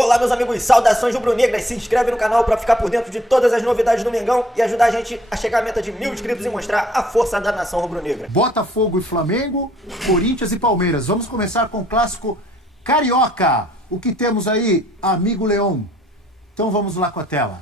Olá, meus amigos, saudações rubro-negras. Se inscreve no canal para ficar por dentro de todas as novidades do Mengão e ajudar a gente a chegar à meta de 1000 inscritos e mostrar a força da nação rubro-negra. Botafogo e Flamengo, Corinthians e Palmeiras. Vamos começar com o clássico carioca. O que temos aí, amigo Leão? Então vamos lá com a tela.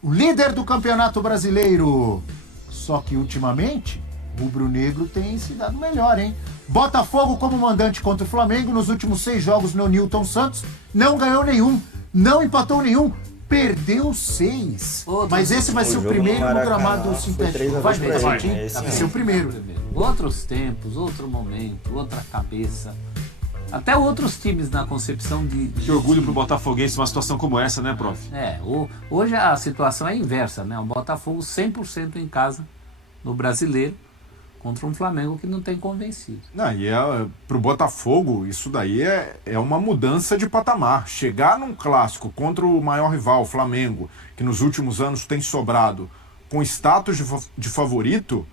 O líder do Campeonato Brasileiro. Só que ultimamente, o rubro-negro tem se dado melhor, hein? Botafogo como mandante contra o Flamengo nos últimos 6 jogos no Newton Santos. Não ganhou nenhum, não empatou nenhum, perdeu 6. Mas esse vai ser o primeiro no gramado sintético. Vai ser o primeiro. Outros tempos, outro momento, outra cabeça. Até outros times na concepção de... Que orgulho pro botafoguense uma situação como essa, né, prof? Hoje a situação é inversa, né? O Botafogo 100% em casa, no Brasileiro, contra um Flamengo que não tem convencido. Pro Botafogo, isso daí é uma mudança de patamar. Chegar num clássico contra o maior rival, o Flamengo, que nos últimos anos tem sobrado, com status de favorito,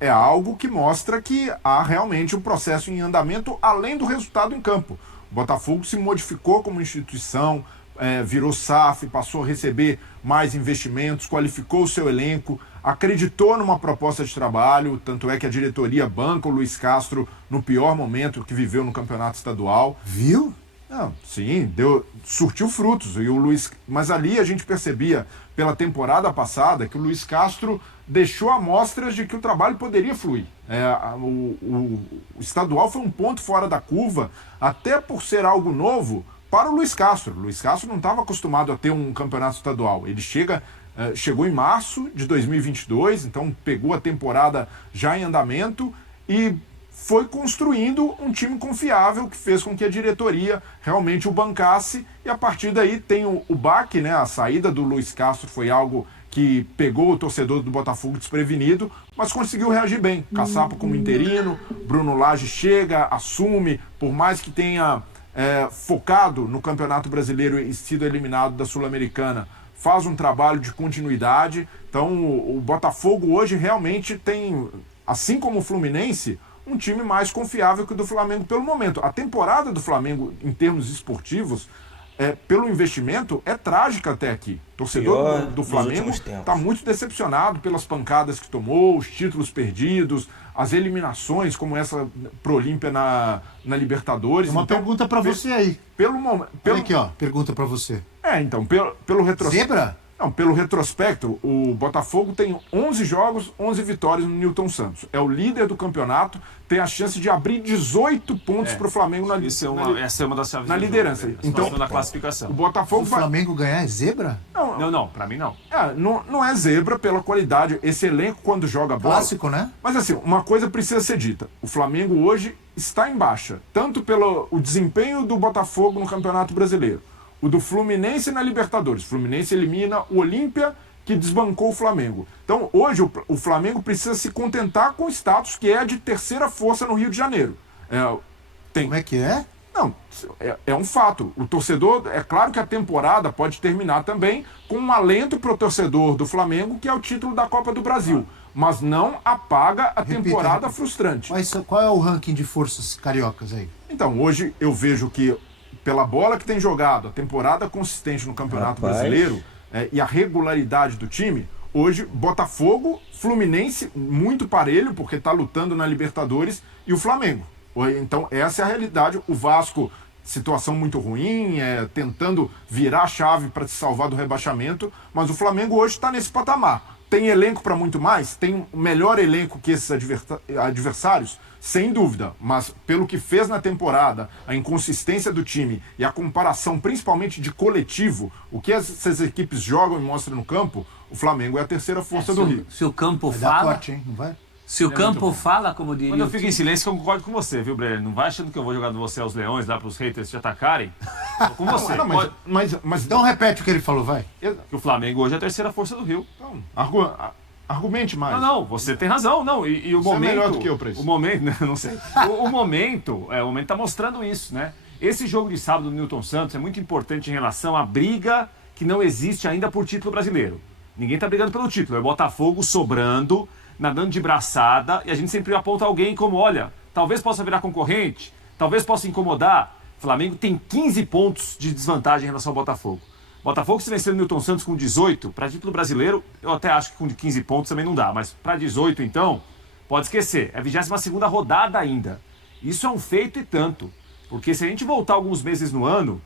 é algo que mostra que há realmente um processo em andamento além do resultado em campo. O Botafogo se modificou como instituição, virou SAF, passou a receber mais investimentos, qualificou o seu elenco, acreditou numa proposta de trabalho, tanto é que a diretoria banca o Luiz Castro no pior momento que viveu no campeonato estadual. Viu? Não, sim, surtiu frutos. Mas ali a gente percebia, pela temporada passada, que o Luiz Castro deixou amostras de que o trabalho poderia fluir. O estadual foi um ponto fora da curva, até por ser algo novo para o Luiz Castro. O Luiz Castro não estava acostumado a ter um campeonato estadual. Ele chegou em março de 2022, então pegou a temporada já em andamento e foi construindo um time confiável que fez com que a diretoria realmente o bancasse, e a partir daí tem o baque, né? A saída do Luiz Castro foi algo que pegou o torcedor do Botafogo desprevenido, mas conseguiu reagir bem. Caçapa como interino, Bruno Lage chega, assume, por mais que tenha focado no Campeonato Brasileiro e sido eliminado da Sul-Americana, faz um trabalho de continuidade. Então o Botafogo hoje realmente tem, assim como o Fluminense, um time mais confiável que o do Flamengo pelo momento. A temporada do Flamengo, em termos esportivos, pelo investimento, é trágica até aqui. O torcedor do Flamengo está muito decepcionado pelas pancadas que tomou, os títulos perdidos, as eliminações, como essa pro Olímpia na Libertadores. Uma pergunta para você aí. Olha aqui, ó, pergunta para você. Então, pelo retrospecto... Zebra? Não, pelo retrospecto, o Botafogo tem 11 jogos, 11 vitórias no Newton Santos. É o líder do campeonato, tem a chance de abrir 18 pontos para o Flamengo essa é uma das chaves na liderança. Então, na classificação. O Botafogo o Flamengo ganhar é zebra? Não, para mim não. Não é zebra pela qualidade. Esse elenco, quando joga bola... Clássico, né? Mas assim, uma coisa precisa ser dita. O Flamengo hoje está em baixa, tanto pelo desempenho do Botafogo no Campeonato Brasileiro, o do Fluminense na Libertadores. O Fluminense elimina o Olímpia, que desbancou o Flamengo. Então, hoje, o Flamengo precisa se contentar com o status que é de terceira força no Rio de Janeiro. Como é que é? Não, é um fato. O torcedor, é claro que a temporada pode terminar também com um alento para o torcedor do Flamengo, que é o título da Copa do Brasil. Mas não apaga a temporada frustrante. Mas qual é o ranking de forças cariocas aí? Então, hoje eu vejo que, pela bola que tem jogado, a temporada consistente no Campeonato Brasileiro e a regularidade do time, hoje Botafogo, Fluminense, muito parelho, porque está lutando na Libertadores, e o Flamengo. Então essa é a realidade. O Vasco, situação muito ruim, tentando virar a chave para se salvar do rebaixamento, mas o Flamengo hoje está nesse patamar. Tem elenco para muito mais? Tem o melhor elenco que esses adversários? Sem dúvida, mas pelo que fez na temporada, a inconsistência do time e a comparação principalmente de coletivo, o que essas equipes jogam e mostram no campo, o Flamengo é a terceira força do Rio. Se o campo vai fala... dar corte, hein? Não vai? Se o campo fala, como diria... Quando eu fico em silêncio, eu concordo com você, viu, Breno? Não vai achando que eu vou jogar você aos leões lá para os haters te atacarem. Tô com você. Mas então repete o que ele falou, vai. Que o Flamengo hoje é a terceira força do Rio. Então, argumente mais. Não, você tem razão. Não, e o você momento... é melhor do que eu para isso. O momento, não sei. O momento tá mostrando isso, né? Esse jogo de sábado do Newton Santos é muito importante em relação à briga que não existe ainda por título brasileiro. Ninguém tá brigando pelo título. É o Botafogo sobrando, nadando de braçada, e a gente sempre aponta alguém como, olha, talvez possa virar concorrente, talvez possa incomodar. O Flamengo tem 15 pontos de desvantagem em relação ao Botafogo. Botafogo, se vencer o Newton Santos com 18, para título brasileiro, eu até acho que com 15 pontos também não dá, mas para 18, então, pode esquecer. É a 22ª rodada ainda. Isso é um feito e tanto. Porque se a gente voltar alguns meses no ano,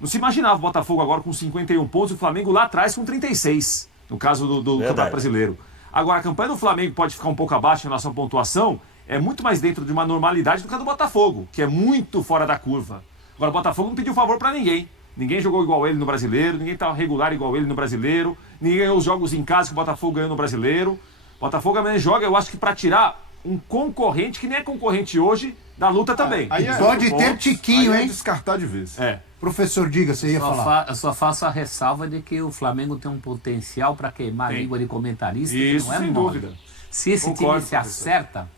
não se imaginava o Botafogo agora com 51 pontos e o Flamengo lá atrás com 36, no caso do Campeonato Brasileiro. Agora, a campanha do Flamengo pode ficar um pouco abaixo em relação à pontuação, é muito mais dentro de uma normalidade do que a do Botafogo, que é muito fora da curva. Agora, o Botafogo não pediu favor para ninguém. Ninguém jogou igual ele no Brasileiro, ninguém tá regular igual ele no Brasileiro, ninguém ganhou os jogos em casa que o Botafogo ganhou no Brasileiro. O Botafogo amanhã joga, eu acho que para tirar um concorrente, que nem é concorrente hoje, da luta também. Pode ter tiquinho, hein? Descartar de vez. Professor, diga, você ia falar. Eu só faço a ressalva de que o Flamengo tem um potencial para queimar a língua de comentarista. Isso, que não é sem mole. dúvida. Se esse Concordo, time se professor. acerta,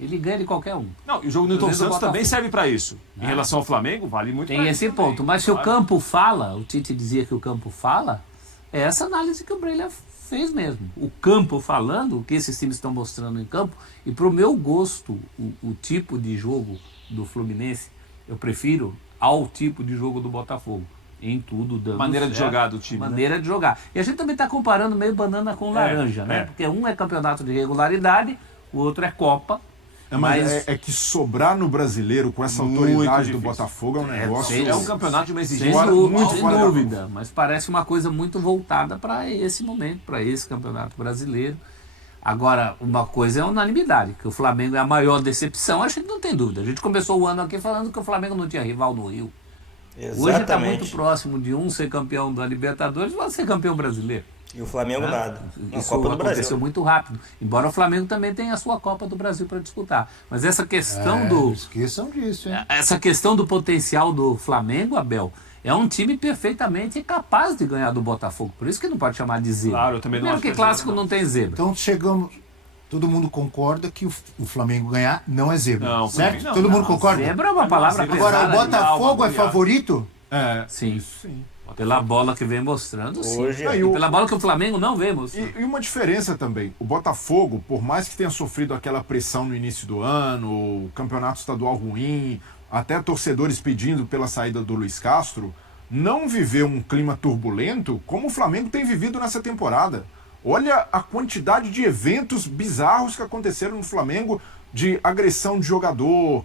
ele ganha de qualquer um. Não, e o jogo do Newton Às vezes o Santos também Botafogo. serve para isso. Em relação ao Flamengo, vale muito Tem pra esse isso ponto. também, Mas se o claro. campo fala, o Tite dizia que o campo fala, é essa análise que o Breila fez mesmo. O campo falando, o que esses times estão mostrando em campo, e para o meu gosto, o tipo de jogo do Fluminense, eu prefiro ao tipo de jogo do Botafogo. Em tudo, dando Maneira de certo. jogar do time, Maneira de jogar. E a gente também está comparando meio banana com laranja, né? Porque um é campeonato de regularidade, o outro é Copa. Mas é que sobrar no brasileiro com essa autoridade do difícil. Botafogo é um negócio. É um campeonato de uma Sem, exigência muito sem fora da dúvida, mas parece uma coisa muito voltada para esse momento, para esse campeonato brasileiro. Agora, uma coisa é unanimidade, que o Flamengo é a maior decepção, a gente não tem dúvida. A gente começou o ano aqui falando que o Flamengo não tinha rival no Rio. Hoje está muito próximo de um ser campeão da Libertadores e outro ser campeão brasileiro. E o Flamengo nada. Na Isso Copa do aconteceu Brasil. muito rápido. Embora o Flamengo também tenha a sua Copa do Brasil para disputar. Mas essa questão Não esqueçam disso, hein? essa questão do potencial do Flamengo, Abel, é um time perfeitamente capaz de ganhar do Botafogo. Por isso que não pode chamar de zebra. Claro, eu também não Primeiro acho que que é clássico zebra, não tem zebra. Então chegamos. Todo mundo concorda que o Flamengo ganhar não é zebra. Não, certo? não, Todo mundo concorda? Zebra é uma palavra zebra Agora, o pesada. Botafogo é Mundial. favorito? Sim. Pela bola que vem mostrando, sim. Hoje, Aí E o- pela bola que o Flamengo não vê mostrando. E uma diferença também, o Botafogo, por mais que tenha sofrido aquela pressão no início do ano, o campeonato estadual ruim, até torcedores pedindo pela saída do Luiz Castro, não viveu um clima turbulento como o Flamengo tem vivido nessa temporada. Olha a quantidade de eventos bizarros que aconteceram no Flamengo, de agressão de jogador,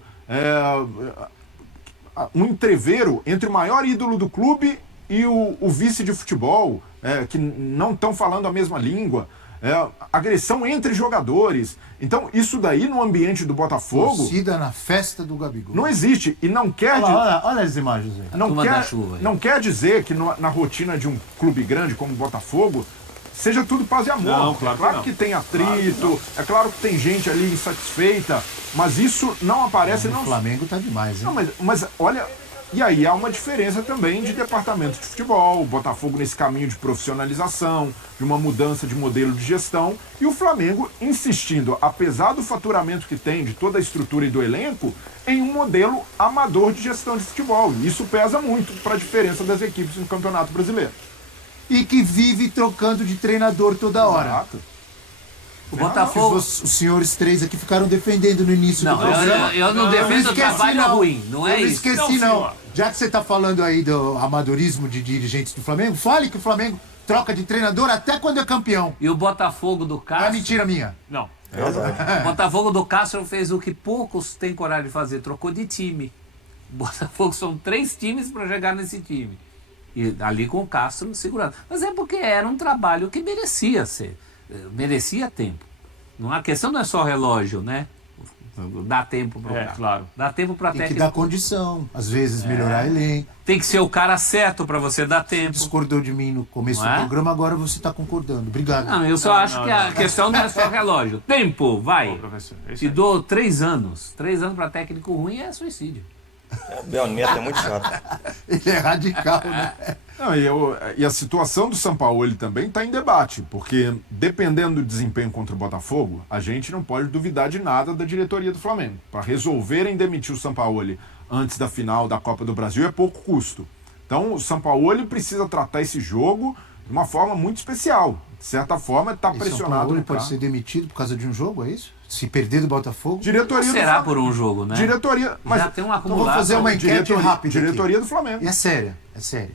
um entreveiro entre o maior ídolo do clube e o vice de futebol, que não estão falando a mesma língua, agressão entre jogadores. Então, isso daí no ambiente do Botafogo Torcida na festa do Gabigol. não existe e não quer, Olha as imagens aí. turma da chuva aí. não quer dizer que na rotina de um clube grande como o Botafogo seja tudo paz e amor. Não, É claro que claro não. que tem atrito, é claro que tem gente ali insatisfeita, mas isso não aparece. O Flamengo tá demais, hein? Não, mas olha, e aí há uma diferença também de departamento de futebol, o Botafogo nesse caminho de profissionalização, de uma mudança de modelo de gestão, e o Flamengo insistindo, apesar do faturamento que tem, de toda a estrutura e do elenco, em um modelo amador de gestão de futebol. E isso pesa muito para a diferença das equipes no Campeonato Brasileiro. E que vive trocando de treinador toda hora. Exato. O Botafogo... Os senhores três aqui ficaram defendendo no início Não, do programa. eu não defendo o trabalho ruim, não é eu não isso. esqueci, Não, não. senhor. Já que você está falando aí do amadorismo de dirigentes do Flamengo, fale que o Flamengo troca de treinador até quando é campeão. E o Botafogo do É Castro... mentira minha. Não. O Botafogo do Castro fez o que poucos têm coragem de fazer, trocou de time. O Botafogo são 3 times para jogar nesse time. E ali com o Castro segurando. Mas é porque era um trabalho que merecia ser, merecia tempo. A questão não é só relógio, né? Dá tempo para o cara. Claro. Dá tempo para Tem que técnico. dar condição. Às vezes melhorar elenco. Tem que ser o cara certo para você dar tempo. Discordou de mim no começo Não do é? programa, agora você está concordando. Obrigado. Não, eu só acho que a questão não é só relógio. Tempo, vai. Ô, professor, é isso Te aí. dou 3 anos. 3 anos para técnico ruim é suicídio. Bel Neto é muito chato. Ele é radical, né? Não, e a situação do Sampaoli também está em debate, porque dependendo do desempenho contra o Botafogo, a gente não pode duvidar de nada da diretoria do Flamengo. Para resolverem demitir o Sampaoli antes da final da Copa do Brasil é pouco custo. Então o Sampaoli precisa tratar esse jogo de uma forma muito especial. De certa forma, ele está Esse pressionado. São Paulo no pode carro. ser demitido por causa de um jogo, é isso? Se perder do Botafogo... Diretoria do Será Flamengo. por um jogo, né? Diretoria... Mas Já tem um Então vou acumulado. fazer uma enquete rápida aqui. diretoria do Flamengo. E é séria, é séria.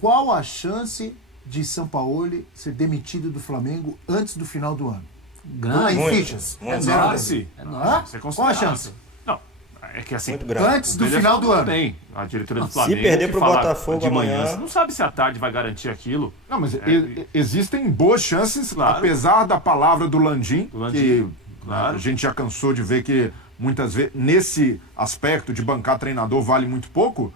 Qual a chance de Sampaoli ser demitido do Flamengo antes do final do ano? Vamos lá, Grande. em Muito, fichas. muito. É zero a Nossa. zero. É Hã? nóis. Você Qual a chance? Não, é que assim... Muito grande. Antes do o final do ano. Tem. A diretoria do Se Flamengo... perder que pro fala Botafogo de manhã, amanhã- você não sabe se a tarde vai garantir aquilo. Não, mas existem boas chances, Claro. apesar da palavra do Landim, Do Landim, que claro. a gente já cansou de ver que muitas vezes, nesse aspecto de bancar treinador vale muito pouco,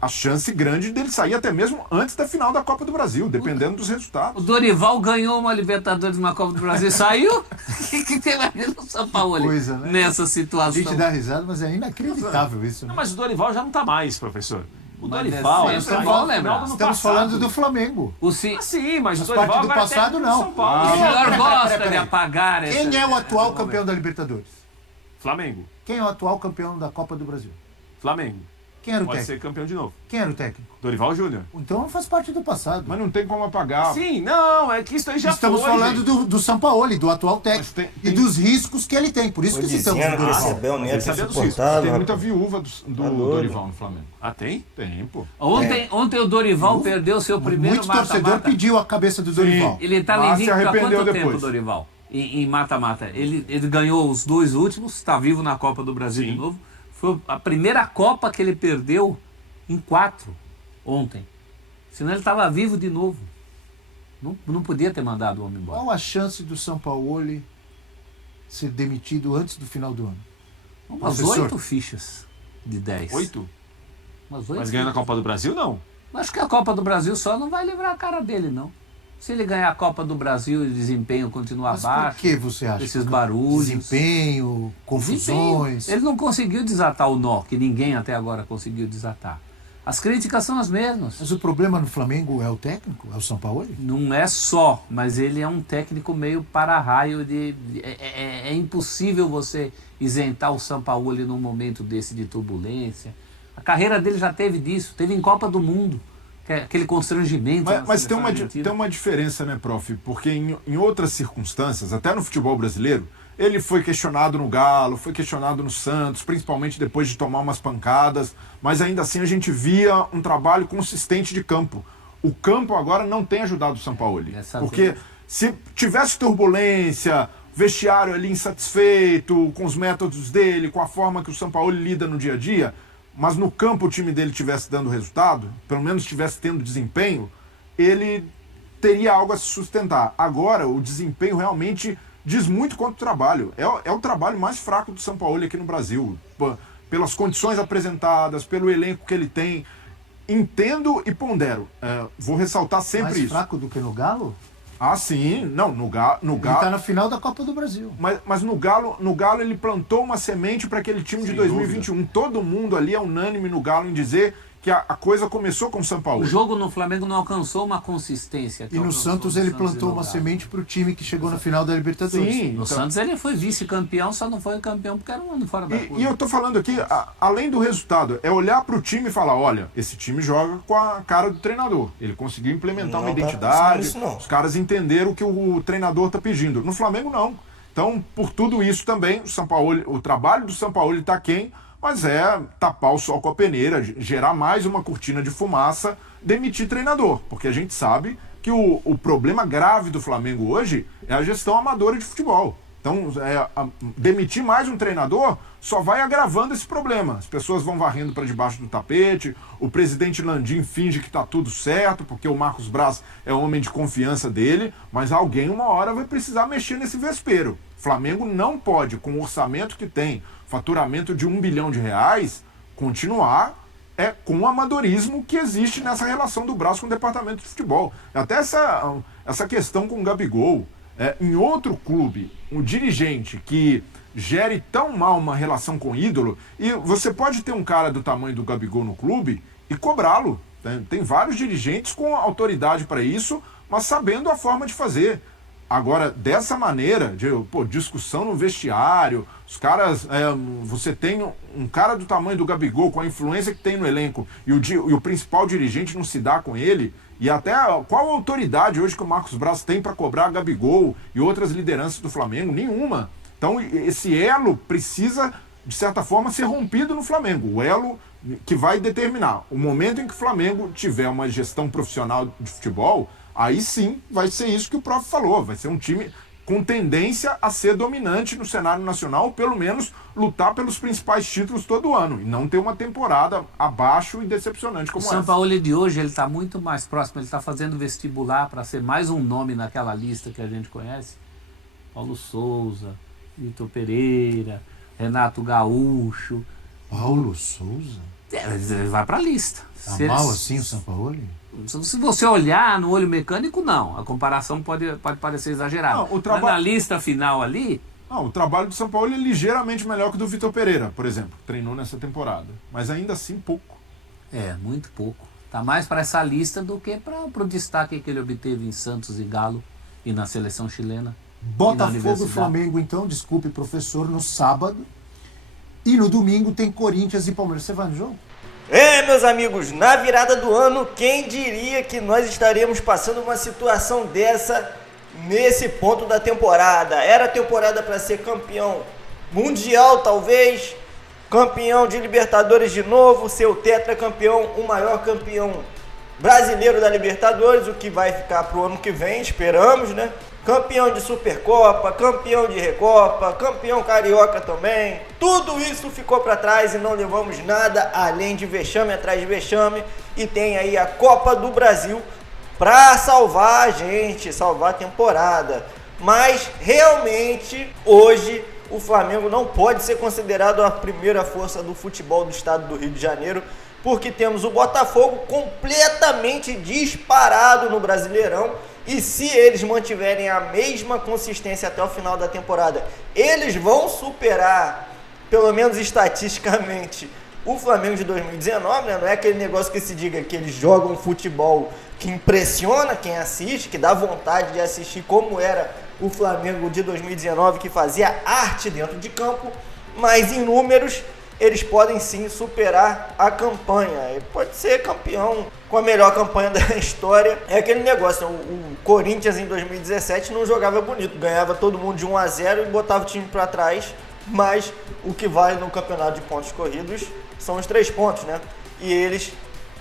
a chance grande dele sair até mesmo antes da final da Copa do Brasil, dependendo dos O resultados. Dorival ganhou uma Libertadores na Copa do Brasil e saiu? O que tem a ver no São Paulo Coisa, né? nessa A situação? gente dá risada, mas é inacreditável isso. Não, Né? mas o Dorival já não tá mais, professor. O Mas Dorival... é ele sempre saiu bom no final lembrar. do ano Estamos passado. falando do Flamengo. O Ci- Ah, sim, mas o As Dorival partes do agora é passado, técnico não. do São Paulo. o senhor peraí, gosta peraí. de apagar esse... Quem é o atual esse campeão momento. da Libertadores? Flamengo. Quem é o atual campeão da Copa do Brasil? Flamengo. Quem era o Pode técnico? ser campeão de novo. Quem era o técnico? Dorival Júnior. Então faz parte do passado. Mas não tem como apagar. Sim, não, é que isso aí já Estamos foi, falando gente. do Sampaoli, do atual técnico. Mas E dos riscos que ele tem. Por isso Foi que citamos dizendo o que esse Dorival. Abel Neto é sabia dos insuportável. Tem muita rapaz. viúva do doido. Dorival no Flamengo. Ah, tem? Tem, pô. Ontem o Dorival perdeu seu primeiro Muito torcedor mata-mata. pediu a cabeça do Dorival. Ele tá Mas se invicto há arrependeu quanto depois. tempo, Dorival? Em mata-mata. Ele ganhou os 2 últimos, está vivo na Copa do Brasil Sim. de novo. Foi a primeira Copa que ele perdeu em 4 ontem. Senão ele estava vivo de novo. Não podia ter mandado o homem embora. Qual a chance do Sampaoli ser demitido antes do final do ano? Umas Professor. 8 fichas de 10. 8? Umas 8 Mas ganhando a Copa do Brasil, não. Acho que a Copa do Brasil só não vai livrar a cara dele, não. Se ele ganhar a Copa do Brasil e o desempenho continuar Mas por baixo, que você acha? esses barulhos... Desempenho, confusões. Ele não conseguiu desatar o nó, que ninguém até agora conseguiu desatar. As críticas são as mesmas. Mas o problema no Flamengo é o técnico? É o Sampaoli? Não é só, mas ele é um técnico meio para-raio é impossível você isentar o Sampaoli num momento desse de turbulência. A carreira dele já teve disso, teve em Copa do Mundo, que é aquele constrangimento. na Mas tem seleção argentina. tem uma diferença, né, prof? Porque em outras circunstâncias, até no futebol brasileiro, ele foi questionado no Galo, foi questionado no Santos, principalmente depois de tomar umas pancadas, mas ainda assim a gente via um trabalho consistente de campo. O campo agora não tem ajudado o Sampaoli. Dessa Porque vez. se tivesse turbulência, vestiário ali insatisfeito com os métodos dele, com a forma que o Sampaoli lida no dia a dia, mas no campo o time dele estivesse dando resultado, pelo menos estivesse tendo desempenho, ele teria algo a se sustentar. Agora, o desempenho realmente diz muito contra o trabalho. É o trabalho mais fraco do Sampaoli aqui no Brasil. Pelas condições apresentadas, pelo elenco que ele tem. Entendo e pondero. Vou ressaltar sempre Mais isso. fraco do que no Galo? Ah, sim. Não, no Galo... Ele está na final da Copa do Brasil. Mas no Galo ele plantou uma semente para aquele time de 2021. Todo mundo ali é unânime no Galo em dizer que a coisa começou com o O Sampaoli. jogo no Flamengo não alcançou uma consistência. que E no alcançou Santos no ele Santos e plantou no uma Galo. semente para o time que chegou na final da Libertadores. Sim. No então- Santos ele foi vice-campeão, só não foi campeão porque era um ano fora da curva. E eu tô falando aqui, além do resultado, é olhar pro time e falar, olha, esse time joga com a cara do treinador. Ele conseguiu implementar Não uma tá identidade, isso não. os caras entenderam o que o treinador tá pedindo. No Flamengo, não. Então, por tudo isso também, o trabalho do Sampaoli tá quem, mas é tapar o sol com a peneira, gerar mais uma cortina de fumaça, demitir treinador. Porque a gente sabe que o problema grave do Flamengo hoje é a gestão amadora de futebol. Então, demitir mais um treinador só vai agravando esse problema. As pessoas vão varrendo para debaixo do tapete, o presidente Landim finge que está tudo certo, porque o Marcos Braz é o homem de confiança dele, mas alguém uma hora vai precisar mexer nesse vespeiro. Flamengo não pode, com o orçamento que tem, faturamento de R$1 bilhão, continuar com o amadorismo que existe nessa relação do Braz com o departamento de futebol. Até essa questão com o Gabigol. Em outro clube, um dirigente que gere tão mal uma relação com o ídolo, e você pode ter um cara do tamanho do Gabigol no clube e cobrá-lo. Tem vários dirigentes com autoridade para isso, mas sabendo a forma de fazer. Agora, dessa maneira, discussão no vestiário, os caras, você tem um cara do tamanho do Gabigol, com a influência que tem no elenco, e o principal dirigente não se dá com ele, e até qual a autoridade hoje que o Marcos Braz tem para cobrar Gabigol e outras lideranças do Flamengo? Nenhuma. Então, esse elo precisa, de certa forma, ser rompido no Flamengo. O elo que vai determinar o momento em que o Flamengo tiver uma gestão profissional de futebol, aí sim vai ser isso que o próprio falou. Vai ser um time com tendência a ser dominante no cenário nacional, ou pelo menos lutar pelos principais títulos todo ano, e não ter uma temporada abaixo e decepcionante como O São essa. Paulo de hoje, ele está muito mais próximo, ele está fazendo vestibular para ser mais um nome naquela lista que a gente conhece. Paulo Souza, Vitor Pereira, Renato Gaúcho. Paulo Souza? Ele vai para a lista. Tá Se mal eles- assim o Sampaoli? Se você olhar no olho mecânico, não. A comparação pode parecer exagerada. Não, o Mas na lista final ali, Não, o trabalho do São Paulo é ligeiramente melhor que o do Vitor Pereira, por exemplo, que treinou nessa temporada. Mas ainda assim, pouco. muito pouco. Tá mais para essa lista do que para o destaque que ele obteve em Santos e Galo e na seleção chilena. E na Botafogo e Universidade. Flamengo, então, desculpe, professor, no sábado. E no domingo tem Corinthians e Palmeiras. Você vai no jogo? Meus amigos, na virada do ano, quem diria que nós estaríamos passando uma situação dessa nesse ponto da temporada? Era temporada para ser campeão mundial, talvez, campeão de Libertadores de novo, ser o tetracampeão, o maior campeão brasileiro da Libertadores, o que vai ficar pro ano que vem, esperamos, né? Campeão de Supercopa, campeão de Recopa, campeão carioca também. Tudo isso ficou para trás e não levamos nada além de vexame atrás de vexame. E tem aí a Copa do Brasil para salvar a gente, salvar a temporada. Mas realmente hoje o Flamengo não pode ser considerado a primeira força do futebol do estado do Rio de Janeiro, porque temos o Botafogo completamente disparado no Brasileirão. E se eles mantiverem a mesma consistência até o final da temporada, eles vão superar, pelo menos estatisticamente, o Flamengo de 2019, né? Não é aquele negócio que se diga que eles jogam futebol que impressiona quem assiste, que dá vontade de assistir, como era o Flamengo de 2019, que fazia arte dentro de campo, mas em números eles podem sim superar a campanha. Ele pode ser campeão com a melhor campanha da história. É aquele negócio, o Corinthians em 2017 não jogava bonito, ganhava todo mundo de 1-0 e botava o time para trás, mas o que vale no campeonato de pontos corridos são os 3 pontos, né? E eles,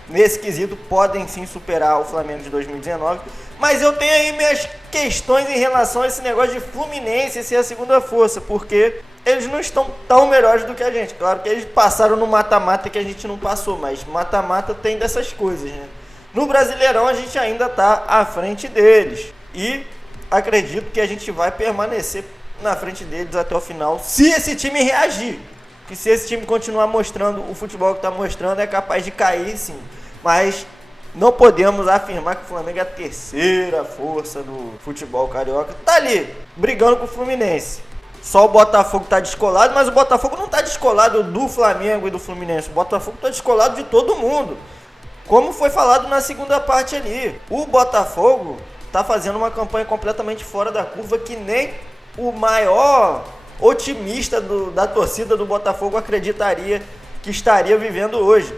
nesse quesito, podem sim superar o Flamengo de 2019. Mas eu tenho aí minhas questões em relação a esse negócio de Fluminense ser a segunda força, porque eles não estão tão melhores do que a gente. Claro que eles passaram no mata-mata que a gente não passou, mas mata-mata tem dessas coisas, né? No Brasileirão a gente ainda está à frente deles. E acredito que a gente vai permanecer na frente deles até o final, se esse time reagir. Que se esse time continuar mostrando o futebol que está mostrando, é capaz de cair sim. Mas não podemos afirmar que o Flamengo é a terceira força do futebol carioca. Tá ali, brigando com o Fluminense. Só o Botafogo tá descolado, mas o Botafogo não tá descolado do Flamengo e do Fluminense. O Botafogo tá descolado de todo mundo. Como foi falado na segunda parte ali. O Botafogo tá fazendo uma campanha completamente fora da curva que nem o maior otimista da torcida do Botafogo acreditaria que estaria vivendo hoje.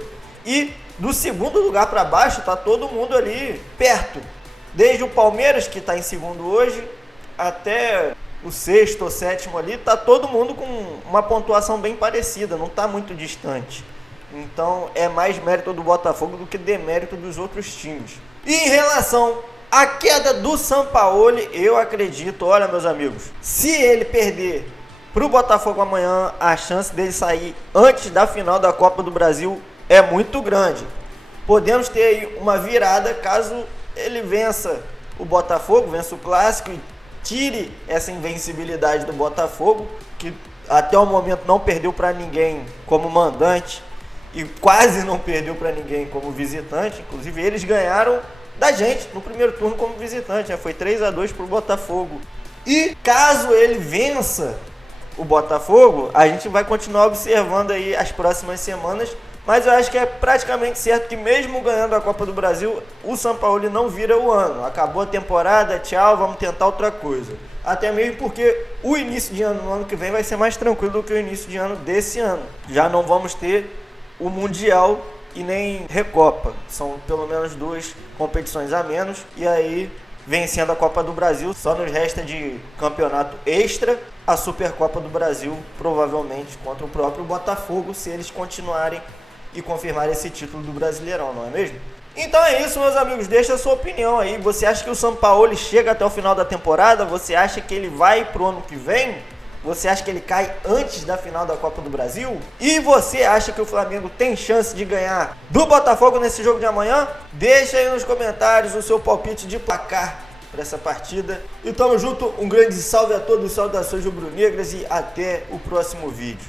E do segundo lugar para baixo tá todo mundo ali perto. Desde o Palmeiras, que tá em segundo hoje, até o sexto ou sétimo ali, tá todo mundo com uma pontuação bem parecida, não tá muito distante. Então é mais mérito do Botafogo do que demérito dos outros times. E em relação à queda do Sampaoli, eu acredito, olha meus amigos, se ele perder pro Botafogo amanhã, a chance dele sair antes da final da Copa do Brasil é muito grande. Podemos ter aí uma virada caso ele vença o Botafogo, vença o Clássico e tire essa invencibilidade do Botafogo, que até o momento não perdeu para ninguém como mandante e quase não perdeu para ninguém como visitante. Inclusive eles ganharam da gente no primeiro turno como visitante, né? Foi 3-2 pro Botafogo. E caso ele vença o Botafogo, a gente vai continuar observando aí as próximas semanas, mas eu acho que é praticamente certo que mesmo ganhando a Copa do Brasil, o Sampaoli não vira o ano. Acabou a temporada, tchau, vamos tentar outra coisa. Até mesmo porque o início de ano no ano que vem vai ser mais tranquilo do que o início de ano desse ano. Já não vamos ter o Mundial e nem Recopa. São pelo menos 2 competições a menos. E aí vencendo a Copa do Brasil. Só nos resta de campeonato extra a Supercopa do Brasil, provavelmente contra o próprio Botafogo, se eles continuarem e confirmarem esse título do Brasileirão, não é mesmo? Então é isso, meus amigos, deixa a sua opinião aí. Você acha que o Sampaoli chega até o final da temporada? Você acha que ele vai pro ano que vem? Você acha que ele cai antes da final da Copa do Brasil? E você acha que o Flamengo tem chance de ganhar do Botafogo nesse jogo de amanhã? Deixa aí nos comentários o seu palpite de placar para essa partida. E tamo junto, um grande salve a todos, saudações rubro-negras e até o próximo vídeo.